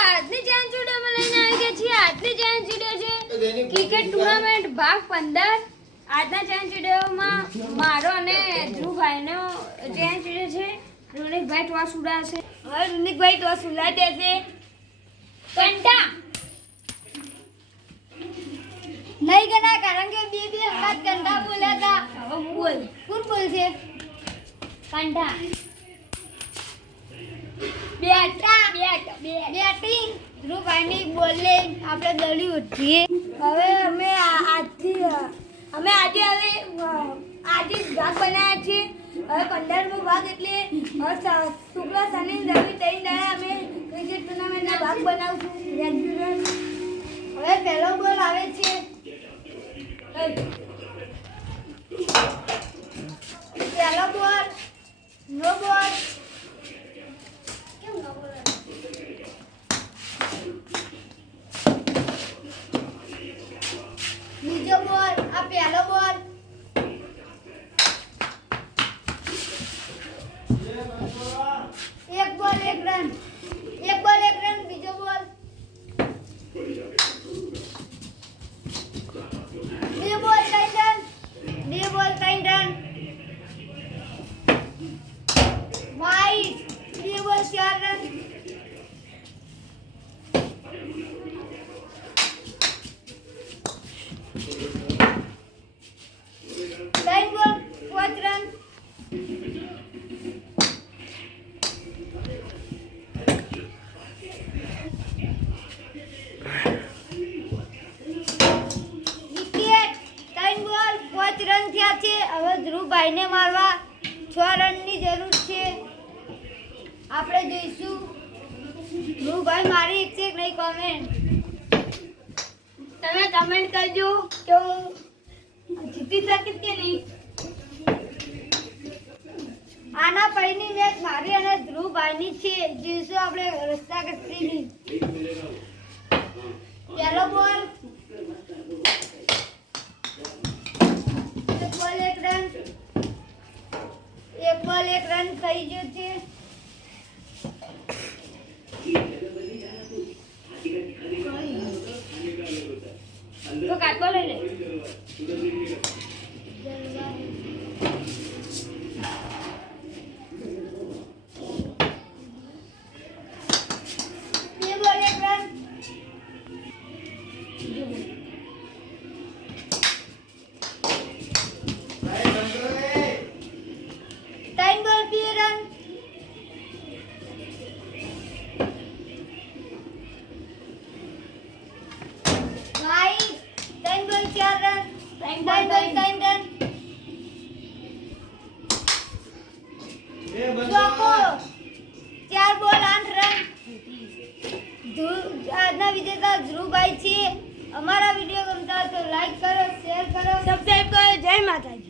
આજની ચેલેન્જ વિડિયોમાં લઈને આવી ગયા છીએ. આજની ચેલેન્જ વિડિયો છે ક્રિકેટ ટુર્નામેન્ટ ભાગ 15. આજના ચેલેન્જ વિડિયોમાં મારો અને ધ્રુવભાઈનો ચેલેન્જ વિડિયો છે. રોનિકભાઈ ટોસ ઉડાડશે. હવે રોનિકભાઈ ટોસ ઉડાડી દેશે. કંટા નહીં ગણા કારણ કે બે વખત કંટા બોલ્યા હતા. હવે બોલ કોણ બોલશે? કંટા બેટિંગ ધ્રુવભાઈની બોલિંગ આપણે દળી ઉઠીએ. હવે અમે આજે ભાગ બનાવ્યા છીએ. હવે 15મો ભાગ એટલે શુક્ર શનિ રવિ 3 દાડા અમે ક્રિકેટ ટુર્નામેન્ટના ભાગ બનાવશું. હવે પહેલો બોલ આવે છે. પહેલો બોલ નો બોલ. બીજો બોલ આ પહેલો બોલ. એક બોલ એક રન. એક બોલ એક રન. બીજો બોલ. બીજો બોલ 3 રન. બીજો બોલ 3 રન. વાઈટ. બીજો બોલ 4 રન. રન થયા છે. હવે ધ્રુવભાઈને મારવા 6 રનની જરૂર છે. આપણે જોઈશું ધ્રુવભાઈ મારી એક છે કે નહીં. કોમેન્ટ તમે કમેન્ટ કરજો કે હું જીતી શકીશ કે નહીં. આના પહેલી મેચ મારી અને ધ્રુવભાઈની છે. જોઈશું આપણે રસ્તા કસ્તીની. પહેલો બોલ એક બોલ એક રન થઈ ગયો છે. તો કાટકો લઈ લે. બે બોલ એક રન. આજના વિજેતા ધ્રુવભાઈ છે. અમારા વિડીયો ગમતા તો લાઈક કરો, શેર કરો, સબસ્ક્રાઇબ કરો. જય માતાજી.